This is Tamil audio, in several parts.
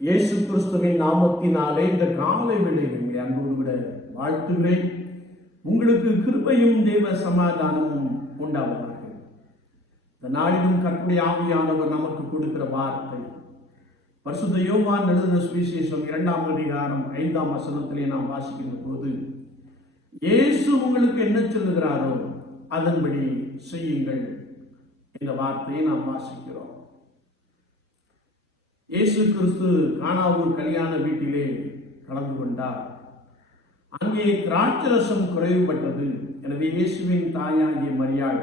இயேசு கிறிஸ்துவின் நாமத்தினாலே இந்த காலை வேளையில் உங்களை அன்போடு விட வாழ்த்துகிறேன். உங்களுக்கு கிருபையும் தேவ சமாதானமும் உண்டாவதாக. இந்த நாளிலும் கர்த்தருடைய ஆவியானவர் நமக்கு கொடுக்கிற வார்த்தை பரிசுத்த யோவான் எழுதின சுவிசேஷம் 2ஆம் அதிகாரம் 5ஆம் வசனத்திலே நாம் வாசிக்கின்ற போது, இயேசு உங்களுக்கு என்ன சொல்லுகிறாரோ அதன்படி செய்யுங்கள் என்ற வார்த்தையை நாம் வாசிக்கிறோம். இயேசு கிறிஸ்து கானாவூர் கல்யாண வீட்டிலே கலந்து கொண்டார். அங்கே திராட்சரசம் குறைவுபட்டது. எனவே இயேசுவின் தாயாகிய மரியாள்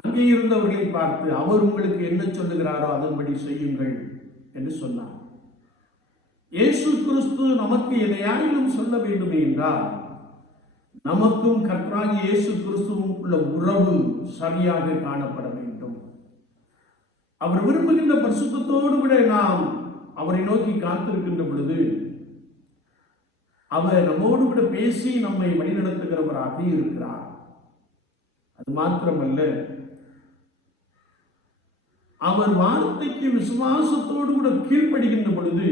அங்கே இருந்தவர்களை பார்த்து, அவர் உங்களுக்கு என்ன சொல்லுகிறாரோ அதன்படி செய்யுங்கள் என்று சொன்னார். இயேசு கிறிஸ்து நமக்கு எதையாயிலும் சொல்ல வேண்டுமே என்றால், நமக்கும் கர்த்தராகிய இயேசு கிறிஸ்துவும் உள்ள உறவு சரியாக காணப்பட வேண்டும். அவர் விரும்புகின்ற பரிசுத்தத்தோடு விட நாம் அவரை நோக்கி காத்திருக்கின்ற பொழுது, அவர் நம்மோடு கூட பேசி நம்மை வழிநடத்துகிறவராக இருக்கிறார். அது மாத்திரமல்ல, அவர் வார்த்தைக்கு விசுவாசத்தோடு கூட கீழ்ப்படுகின்ற பொழுது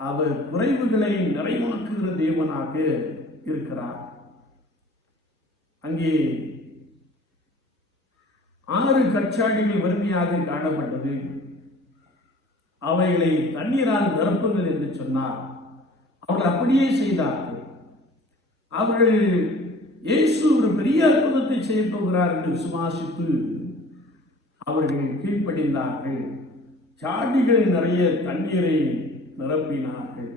அவர் குறைவுகளை நிறைவாக்குகிற தேவனாக இருக்கிறார். அங்கே 6 கற்சாடிகள் வறுமையாக காணப்பட்டது. அவைகளை தண்ணீரால் நிரப்புங்கள் என்று சொன்னார். அவர்கள் அப்படியே செய்தார்கள். அவர்கள் இயேசு ஒரு பெரிய அற்புதத்தை செய்ய போகிறார் என்று விசுவாசித்து அவர்கள் கீழ்ப்படிந்தார்கள். சாடிகள் நிறைய தண்ணீரை நிரப்பினார்கள்.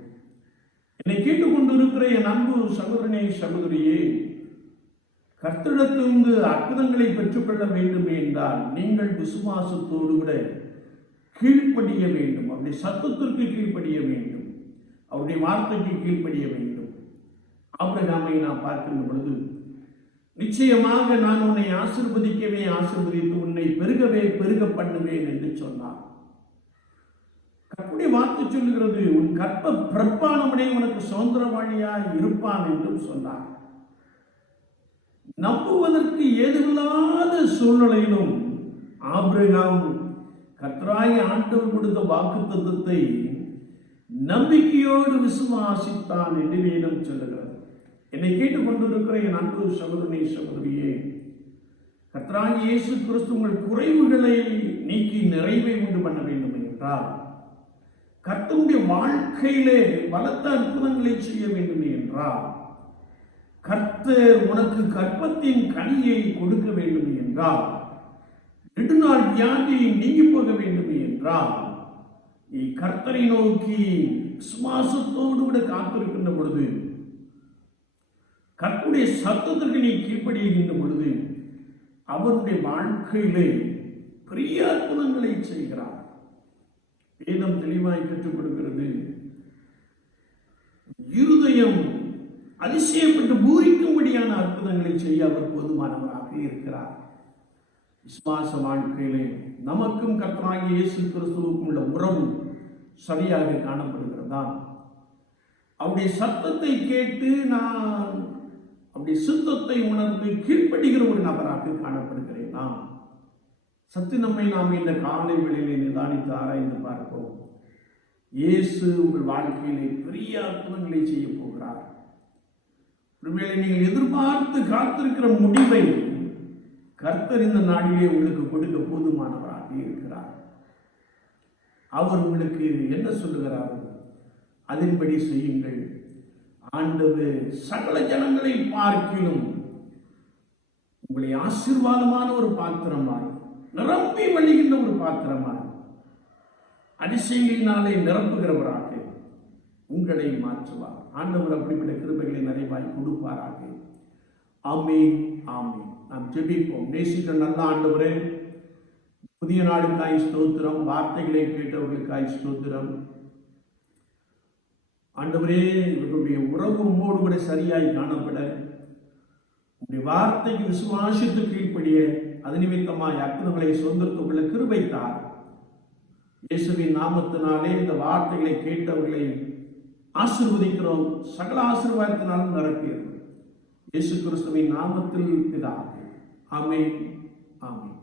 என்னை கேட்டுக்கொண்டிருக்கிற என் அன்பு சகோதரனே, சகோதரியே, கர்த்தரிடத்திலிருந்து அற்புதங்களை பெற்றுக்கொள்ள வேண்டும் என்றால் நீங்கள் விசுவாசத்தோடு கூட கீழ்ப்படிய வேண்டும். அவருடைய சத்தத்திற்கு கீழ்ப்படிய வேண்டும். அவருடைய வார்த்தைக்கு கீழ்ப்படிய வேண்டும். ஆபிரகாமை நாம் பார்க்கின்ற பொழுது, நிச்சயமாக நான் உன்னை ஆசீர்வதிக்கவே ஆசீர்வதித்து உன்னை பெருகவே பெருக பண்ணுவேன் என்று சொன்னார். கர்த்தருடைய வார்த்தை சொல்லுகிறது, உன் கற்ப பிறப்பானவனே உனக்கு சுதந்திரவாளியாய் இருப்பான் என்றும் சொன்னார். நம்புவதற்கு ஏதுமில்லாத சூழ்நிலையிலும் ஆபிரகாம் கர்த்தராகிய ஆண்டவர் கொடுத்த வாக்குத்தத்தத்தை நம்பிக்கையோடு விசுவாசித்தான் என்று வேதம் சொல்லுகிறது. என்னை கேட்டுக்கொண்டிருக்கிற என் அன்பு சகோதரனே, சகோதரியே, கர்த்தராகிய இயேசு கிறிஸ்து உங்கள் குறைவுகளை நீக்கி நிறைவை உண்டு பண்ண வேண்டும் என்றால், கர்த்தருடைய வாழ்க்கையிலே பலத்த அற்புதங்களை செய்ய வேண்டும் என்றால், கர்த்தர் உனக்கு கற்பத்தின் கனியை கொடுக்க வேண்டும் என்றால், நெடுநாள் வியாதி நீங்கி போக வேண்டும் என்றால், நீ கர்த்தரை நோக்கி விசுவாசத்தோடு விட காத்திருக்கின்ற பொழுது, கர்த்தருடைய சத்தத்திற்கு நீ கீழ்ப்படிகின்ற பொழுது, அவருடைய வாழ்க்கையிலே பெரிய அற்புதங்களை செய்கிறார். வேதம் தெளிவாய் கற்றுக் கொடுக்கிறது. இருதயம் அதிசயப்பட்டு பூரிக்கும்படியான அற்புதங்களை செய்ய அவர் போதுமானவராக இருக்கிறார். விசுவாச வாழ்க்கையிலே நமக்கும் கர்த்தராகிய இயேசு கிறிஸ்துவுக்கும் உள்ள உறவு சரியாக காணப்படுகிறதா? அவருடைய சத்தத்தை கேட்டு நான் அவருடைய சித்தத்தை உணர்ந்து கீழ்ப்படுகிற ஒரு நபராக காணப்படுகிறேன். சத்து நம்மை நாம் இந்த காலை வேளையிலே நிதானித்து ஆராய்ந்து பார்ப்போம். இயேசு உங்கள் வாழ்க்கையிலே பெரிய அற்புதங்களை செய்ய போகிறார். ஒருவேளை நீங்கள் எதிர்பார்த்து காத்திருக்கிற முடிவை கர்த்தர் இந்த நாளிலே உங்களுக்கு கொடுக்க போதுமானவராக இருக்கிறார். அவர் உங்களுக்கு என்ன சொல்லுகிறார் அதன்படி செய்யுங்கள். ஆண்டவர் சகல ஜனங்களை பார்க்கிலும் உங்களை ஆசீர்வாதமான ஒரு பாத்திரமாய், நிரம்பி வழிகின்ற ஒரு பாத்திரமாய், அதிசயங்களினாலே நிரப்புகிறவராக உங்களை மாற்றுவார். ஆண்டவர் அப்படிப்பட்ட கிருபைகளை நிறைவாய் கொடுப்பாராக. ஆமென், ஆமென். நாம் ஜெபிப்போம். நேசித்த நல்ல ஆண்டவரே, புதிய நாளுக்காய் ஸ்தோத்திரம். வார்த்தைகளை கேட்டவர்களுக்காய் ஸ்தோத்திரம். ஆண்டவரே, இவர்களுடைய உறவு உம்மோடு கூட சரியாய் காணப்பட, உங்களுடைய வார்த்தைக்கு விசுவாசித்து கீழ்ப்படிய, அது நிமித்தமாய் அற்புதங்களை சுதந்திரத்துக் கொள்ள கிருபை தார். இயேசுவின் நாமத்தினாலே இந்த வார்த்தைகளை கேட்டவர்களை ஆசீர்வதிக்கிறோம். சகல ஆசீர்வாதத்தினாலும் நிரப்பியது இயேசு கிறிஸ்துவின் நாமத்தில் பிதாவே. ஆமென், ஆமென்.